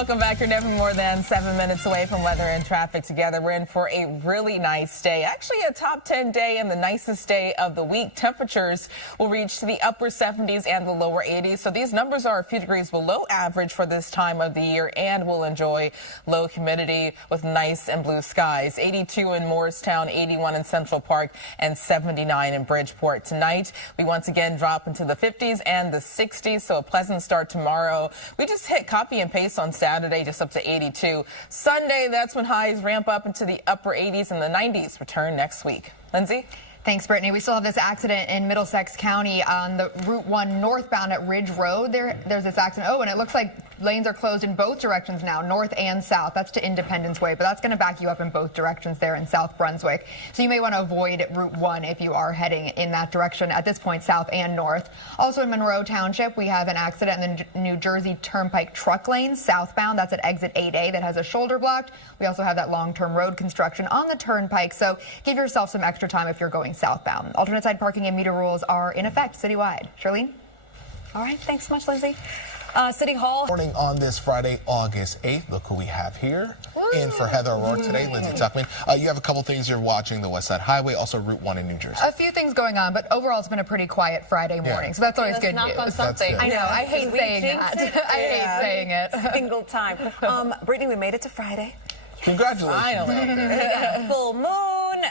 Welcome back. You're never more than 7 minutes away from weather and traffic together. We're in for a really nice day, actually a top 10 day and the nicest day of the week. Temperatures will reach to the upper 70s and the lower 80s. So these numbers are a few degrees below average for this time of the year, and we'll enjoy low humidity with nice and blue skies. 82 in Morristown, 81 in Central Park, and 79 in Bridgeport. Tonight, we once again drop into the 50s and the 60s, so a pleasant start tomorrow. We just hit copy and paste on Saturday, just up to 82. Sunday, that's when highs ramp up into the upper 80s and the 90s. Return next week. Lindsay? Thanks, Brittany. We still have this accident in Middlesex County on the Route 1 northbound at Ridge Road. There's this accident. Oh, and it looks like lanes are closed in both directions now, north and south. That's to Independence Way, but that's going to back you up in both directions there in South Brunswick. So you may want to avoid Route 1 if you are heading in that direction at this point, south and north. Also in Monroe Township, we have an accident in the New Jersey Turnpike truck lane southbound. That's at exit 8A that has a shoulder blocked. We also have that long-term road construction on the turnpike, so give yourself some extra time if you're going southbound. Alternate side parking and meter rules are in effect citywide. Charlene? All right, thanks so much, Lindsay. City Hall. Morning on this Friday, August 8th. Look who we have here. In for Heather O'Rourke today, Lindsay Tuchman. You have a couple things you're watching, the West Side Highway, also Route 1 in New Jersey. A few things going on, but overall it's been a pretty quiet Friday morning, so that's always good news. On something. I know, I hate saying that. I hate saying it. Single time. Brittany, we made it to Friday. Congratulations. Finally. Full moon.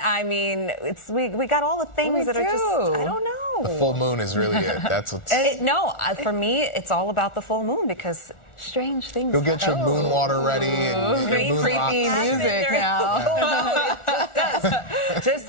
I mean, we got all the things that are just, I don't know. The full moon is really it. That's what's... No, for me, it's all about the full moon because strange things. You'll get your moon water ready and your moon creepy rocks. music now.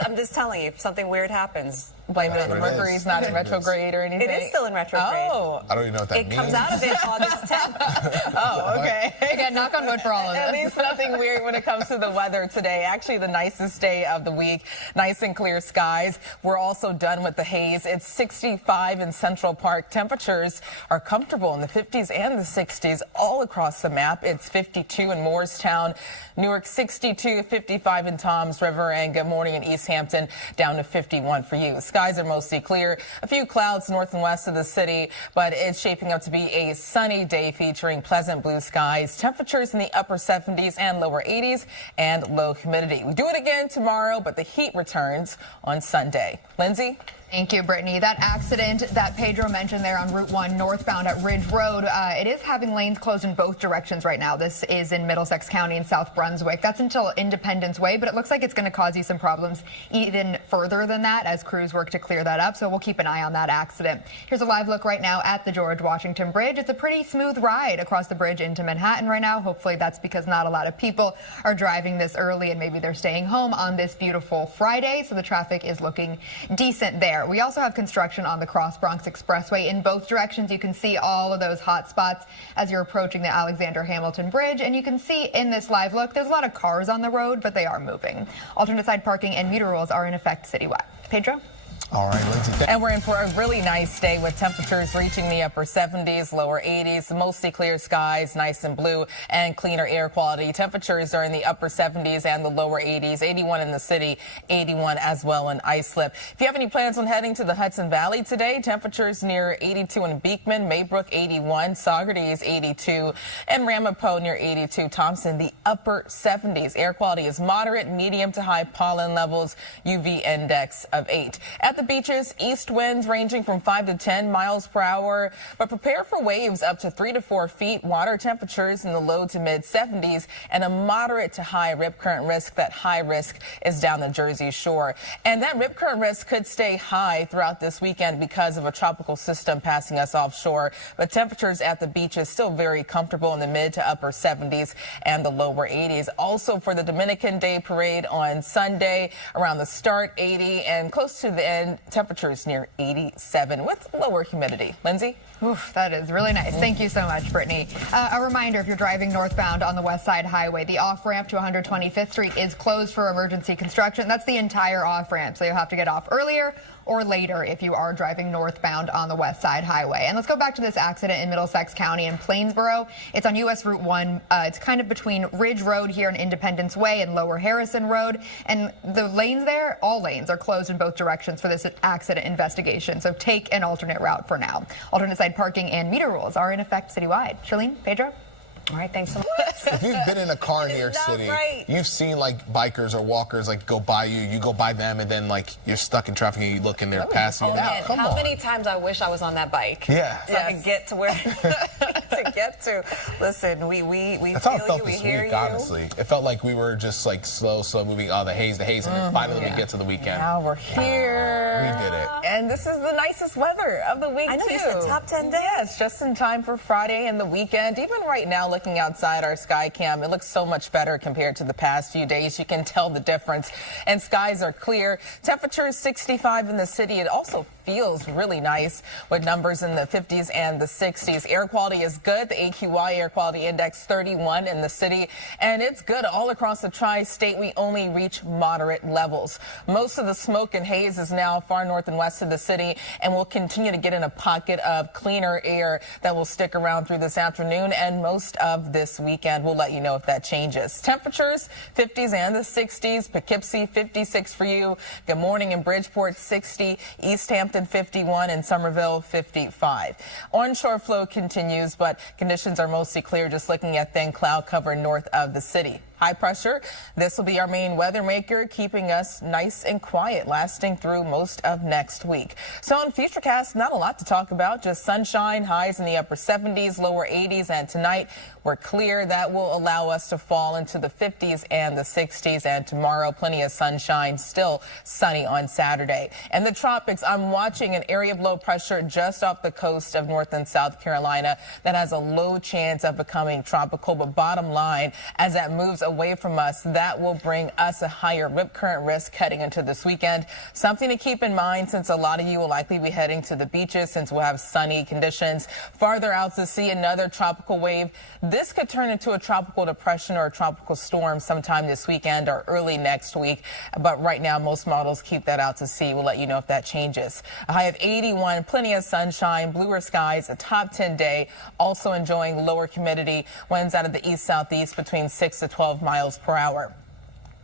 I'm just telling you, if something weird happens, Blame it on the Mercury's not in retrograde or anything. It is still in retrograde. Oh. I don't even know what that means. It comes out of it August 10th. Oh, okay. Again, knock on wood for all of At this. least nothing weird when it comes to the weather today. Actually, the nicest day of the week. Nice and clear skies. We're also done with the haze. It's 65 in Central Park. Temperatures are comfortable in the 50s and the 60s all across the map. It's 52 in Morristown, Newark 62, 55 in Toms River, and good morning in East Hampton, down to 51 for you. Skies are mostly clear. A few clouds north and west of the city, but it's shaping up to be a sunny day featuring pleasant blue skies. Temperatures in the upper 70s and lower 80s, and low humidity. We do it again tomorrow, but the heat returns on Sunday. Lindsay? Thank you, Brittany. That accident that Pedro mentioned there on Route 1 northbound at Ridge Road, it is having lanes closed in both directions right now. This is in Middlesex County in South Brunswick. That's until Independence Way, but it looks like it's going to cause you some problems even further than that as crews work to clear that up, so we'll keep an eye on that accident. Here's a live look right now at the George Washington Bridge. It's a pretty smooth ride across the bridge into Manhattan right now. Hopefully that's because not a lot of people are driving this early and maybe they're staying home on this beautiful Friday, so the traffic is looking decent there. We also have construction on the Cross Bronx Expressway in both directions. You can see all of those hot spots as you're approaching the Alexander Hamilton Bridge, and you can see in this live look there's a lot of cars on the road, but they are moving. Alternate side parking and meter rules are in effect citywide. Pedro? All right, Lindsay. And we're in for a really nice day with temperatures reaching the upper 70s, lower 80s, mostly clear skies, nice and blue, and cleaner air quality. Temperatures are in the upper 70s and the lower 80s, 81 in the city, 81 as well in Islip. If you have any plans on heading to the Hudson Valley today, temperatures near 82 in Beekman, Maybrook 81, Saugerties 82, and Ramapo near 82. Thompson, the upper 70s. Air quality is moderate, medium to high pollen levels, UV index of 8. At the beaches, east winds ranging from 5 to 10 miles per hour, but prepare for waves up to 3 to 4 feet. Water temperatures in the low to mid 70s, and a moderate to high rip current risk. That high risk is down the Jersey Shore, and that rip current risk could stay high throughout this weekend because of a tropical system passing us offshore. But temperatures at the beaches still very comfortable in the mid to upper 70s and the lower 80s. Also for the Dominican Day Parade on Sunday, around the start 80 and close to the end, temperatures near 87 with lower humidity. Lindsay? Oof, that is really nice. Thank you so much, Brittany. A reminder, if you're driving northbound on the West Side Highway, the off-ramp to 125th Street is closed for emergency construction. That's the entire off-ramp, so you'll have to get off earlier or later if you are driving northbound on the West Side Highway. And let's go back to this accident in Middlesex County in Plainsboro. It's on U.S. Route 1. It's kind of between Ridge Road here and Independence Way and Lower Harrison Road. And the lanes there, all lanes, are closed in both directions for this accident investigation. So take an alternate route for now. Alternate side parking and meter rules are in effect citywide. Charlene, Pedro? All right, thanks so much. If you've been in a car in New York not City, right. you've seen like bikers or walkers like go by you, you go by them, and then like you're stuck in traffic and you look and they're passing you. Man, Come how on. many times I wish I was on that bike? Yeah. So I could get to where to get to. Listen, we That's how feel it felt you, we this hear week, you. honestly. It felt like we were just like slow moving. Oh, the haze, and then finally we get to the weekend. Now we're here. We did it. And this is the nicest weather of the week, I know too. you said top 10 days. Yes, just in time for Friday and the weekend. Even right now, looking outside our sky cam, it looks so much better compared to the past few days. You can tell the difference. And skies are clear. Temperature is 65 in the city. It also feels really nice with numbers in the 50s and the 60s. Air quality is good. The AQI Air Quality Index 31 in the city. And it's good all across the tri-state. We only reach moderate levels. Most of the smoke and haze is now far north and west of the city, and we'll continue to get in a pocket of cleaner air that will stick around through this afternoon and most of this weekend. We'll let you know if that changes. Temperatures 50s and the 60s. Poughkeepsie 56 for you. Good morning in Bridgeport 60. East Hampton 51 and Somerville 55. Onshore flow continues, but conditions are mostly clear just looking at thin cloud cover north of the city. High pressure. This will be our main weather maker, keeping us nice and quiet, lasting through most of next week. So on Futurecast, not a lot to talk about, just sunshine, highs in the upper 70s, lower 80s, and tonight we're clear. That will allow us to fall into the 50s and the 60s, and tomorrow plenty of sunshine, still sunny on Saturday. And the tropics, I'm watching an area of low pressure just off the coast of North and South Carolina that has a low chance of becoming tropical, but bottom line, as that moves away from us, that will bring us a higher rip current risk heading into this weekend. Something to keep in mind, since a lot of you will likely be heading to the beaches since we'll have sunny conditions. Farther out to sea, another tropical wave. This could turn into a tropical depression or a tropical storm sometime this weekend or early next week. But right now, most models keep that out to sea. We'll let you know if that changes. A high of 81, plenty of sunshine, bluer skies, a top 10 day. Also enjoying lower humidity. Winds out of the east-southeast between 6 to 12 miles per hour.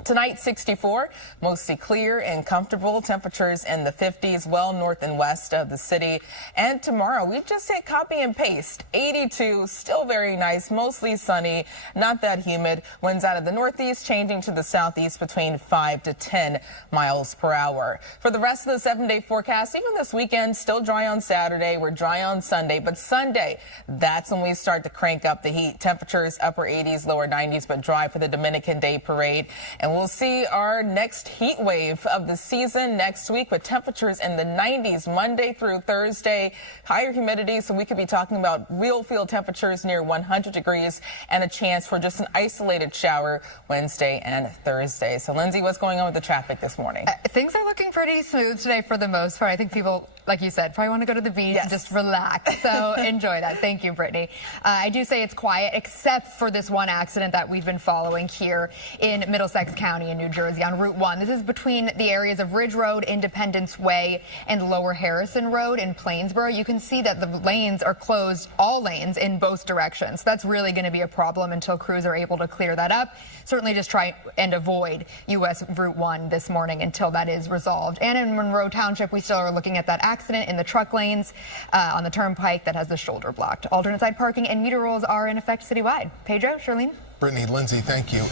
Tonight, 64, mostly clear and comfortable. Temperatures in the 50s, well north and west of the city. And tomorrow, we just hit copy and paste. 82, still very nice, mostly sunny, not that humid. Winds out of the northeast, changing to the southeast between 5 to 10 miles per hour. For the rest of the 7-day forecast, even this weekend, still dry on Saturday. We're dry on Sunday, but Sunday, that's when we start to crank up the heat. Temperatures upper 80s, lower 90s, but dry for the Dominican Day Parade. And we'll see our next heat wave of the season next week with temperatures in the 90s Monday through Thursday. Higher humidity, so we could be talking about real field temperatures near 100 degrees and a chance for just an isolated shower Wednesday and Thursday. So, Lindsay, what's going on with the traffic this morning? Things are looking pretty smooth today for the most part. I think people, like you said, probably want to go to the beach and just relax. So enjoy that. Thank you, Brittany. I do say it's quiet, except for this one accident that we've been following here in Middlesex County in New Jersey on Route 1. This is between the areas of Ridge Road, Independence Way, and Lower Harrison Road in Plainsboro. You can see that the lanes are closed, all lanes in both directions. That's really going to be a problem until crews are able to clear that up. Certainly just try and avoid U.S. Route 1 this morning until that is resolved. And in Monroe Township, we still are looking at that accident in the truck lanes on the turnpike that has the shoulder blocked. Alternate side parking and meter rules are in effect citywide. Pedro, Charlene? Brittany, Lindsay, thank you.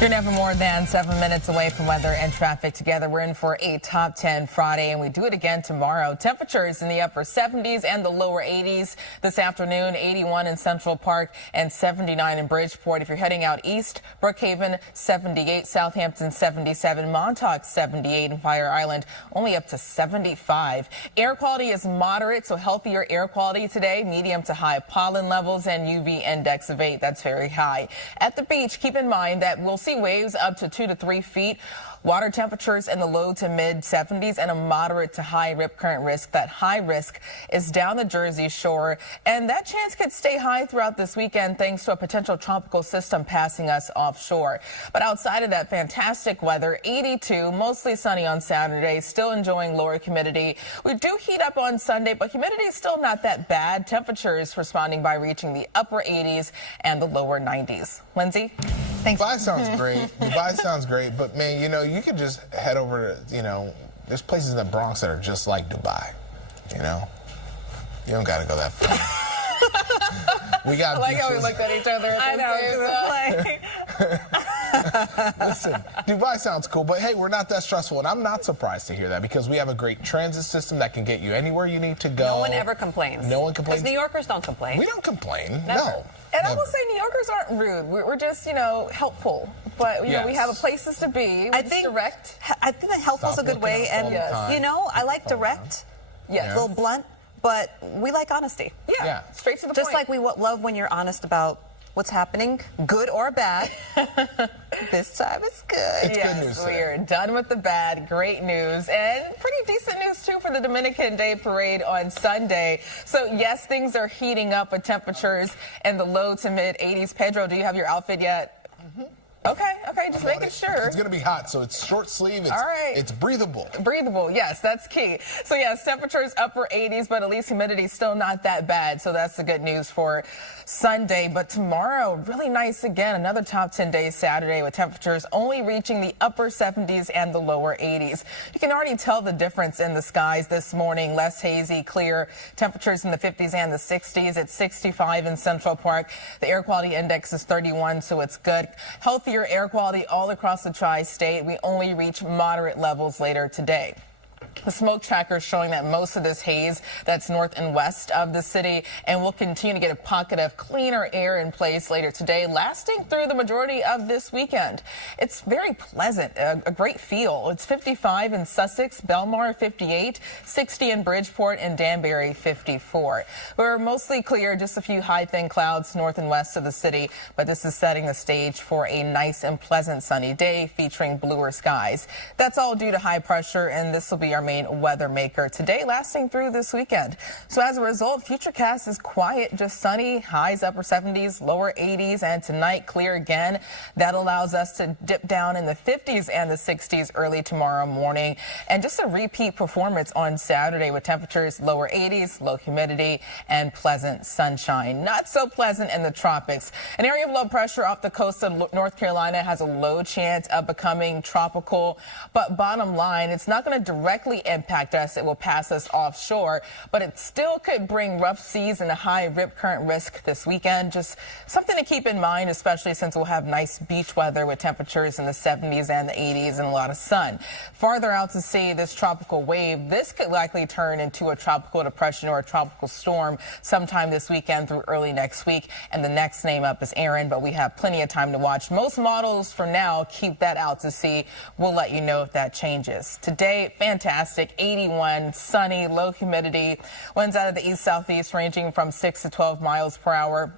You're never more than 7 minutes away from weather and traffic together. We're in for a top 10 Friday, and we do it again tomorrow. Temperatures in the upper 70s and the lower 80s this afternoon. 81 in Central Park and 79 in Bridgeport. If you're heading out east, Brookhaven 78, Southampton 77, Montauk 78, and Fire Island only up to 75. Air quality is moderate, so healthier air quality today. Medium to high pollen levels and UV index of 8. That's very high. At the beach, keep in mind that we'll see waves up to 2 to 3 feet. Water temperatures in the low to mid 70s and a moderate to high rip current risk. That high risk is down the Jersey shore, and that chance could stay high throughout this weekend thanks to a potential tropical system passing us offshore. But outside of that, fantastic weather, 82, mostly sunny on Saturday, still enjoying lower humidity. We do heat up on Sunday, but humidity is still not that bad. Temperatures responding by reaching the upper 80s and the lower 90s. Lindsay? Thanks. Dubai sounds great. Dubai sounds great, but man, you know, you could just head over to, you know, there's places in the Bronx that are just like Dubai, you know? You don't got to go that far. We got I like how we beaches. looked at each other. At I know. Listen, Dubai sounds cool, but hey, we're not that stressful, and I'm not surprised to hear that because we have a great transit system that can get you anywhere you need to go. No one ever complains. No one complains. Because New Yorkers don't complain. We don't complain. Never. No. And I will never. say New Yorkers aren't rude. We're just, helpful. But, we Yes. have places to be. We're just direct. I think that helpful is a Stop good looking way. at us all And, the time. I like direct, Yes. a little blunt, but we like honesty. Yeah. Straight to the Just point. like we love when you're honest about what's happening, good or bad. This time it's good. It's good news today. We're done with the bad. Great news. And pretty decent news, too, for the Dominican Day Parade on Sunday. So, yes, things are heating up with temperatures in the low to mid 80s. Pedro, do you have your outfit yet? Okay, just making sure. It's going to be hot, so it's short sleeve. It's, All right. It's breathable. Breathable, yes, that's key. So, yes, temperatures upper 80s, but at least humidity still not that bad. So that's the good news for Sunday. But tomorrow, really nice again. Another top 10 day Saturday with temperatures only reaching the upper 70s and the lower 80s. You can already tell the difference in the skies this morning. Less hazy, clear. Temperatures in the 50s and the 60s. It's 65 in Central Park. The air quality index is 31, so it's good. Healthier air quality all across the tri-state. We only reach moderate levels later today. The smoke tracker is showing that most of this haze that's north and west of the city, and we'll continue to get a pocket of cleaner air in place later today, lasting through the majority of this weekend. It's very pleasant, a great feel. It's 55 in Sussex, Belmar 58, 60 in Bridgeport, and Danbury 54. We're mostly clear, just a few high thin clouds north and west of the city, but this is setting the stage for a nice and pleasant sunny day featuring bluer skies. That's all due to high pressure, and this will be our main weather maker today, lasting through this weekend. So as a result, Futurecast is quiet, just sunny, highs upper 70s, lower 80s, and tonight clear again. That allows us to dip down in the 50s and the 60s early tomorrow morning. And just a repeat performance on Saturday with temperatures lower 80s, low humidity, and pleasant sunshine. Not so pleasant in the tropics. An area of low pressure off the coast of North Carolina has a low chance of becoming tropical. But bottom line, it's not going to directly impact us. It will pass us offshore, but it still could bring rough seas and a high rip current risk this weekend. Just something to keep in mind, especially since we'll have nice beach weather with temperatures in the 70s and the 80s and a lot of sun. Farther out to sea, this tropical wave, this could likely turn into a tropical depression or a tropical storm sometime this weekend through early next week. And the next name up is Aaron, but we have plenty of time to watch. Most models for now keep that out to sea. We'll let you know if that changes. Today, fantastic. 81, sunny, low humidity. Winds out of the east-southeast ranging from 6 to 12 miles per hour.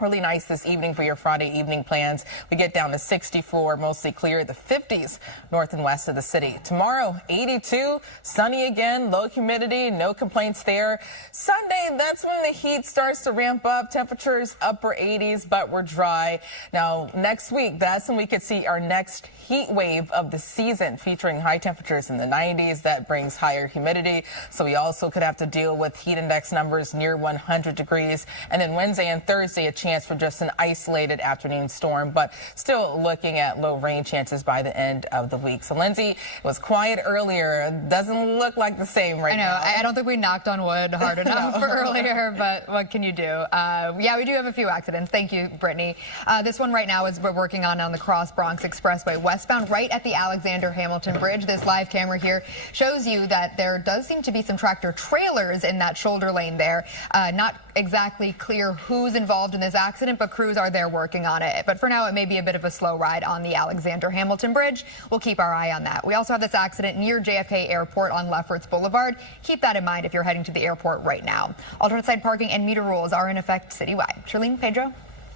Really nice this evening for your Friday evening plans. We get down to 64, mostly clear, the 50s north and west of the city. Tomorrow, 82, sunny again, low humidity, no complaints there. Sunday, that's when the heat starts to ramp up. Temperatures upper 80s, but we're dry. Now, next week, that's when we could see our next heat wave of the season, featuring high temperatures in the 90s. That brings higher humidity. So we also could have to deal with heat index numbers near 100 degrees. And then Wednesday and Thursday, a chance for just an isolated afternoon storm, but still looking at low rain chances by the end of the week. So, Lindsay, it was quiet earlier. Doesn't look like the same right now. I know. I don't think we knocked on wood hard enough earlier, but what can you do? Yeah, we do have a few accidents. Thank you, Brittany. This one right now is we're working on the Cross Bronx Expressway westbound right at the Alexander Hamilton Bridge. This live camera here shows you that there does seem to be some tractor trailers in that shoulder lane there. Not exactly clear who's involved in this accident, but crews are there working on it. But for now, it may be a bit of a slow ride on the Alexander Hamilton Bridge. We'll keep our eye on that. We also have this accident near JFK Airport on Lefferts Boulevard. Keep that in mind if you're heading to the airport right now. Alternate side parking and meter rules are in effect citywide. Charlene, Pedro.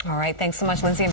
All right. Thanks so much, Lindsay.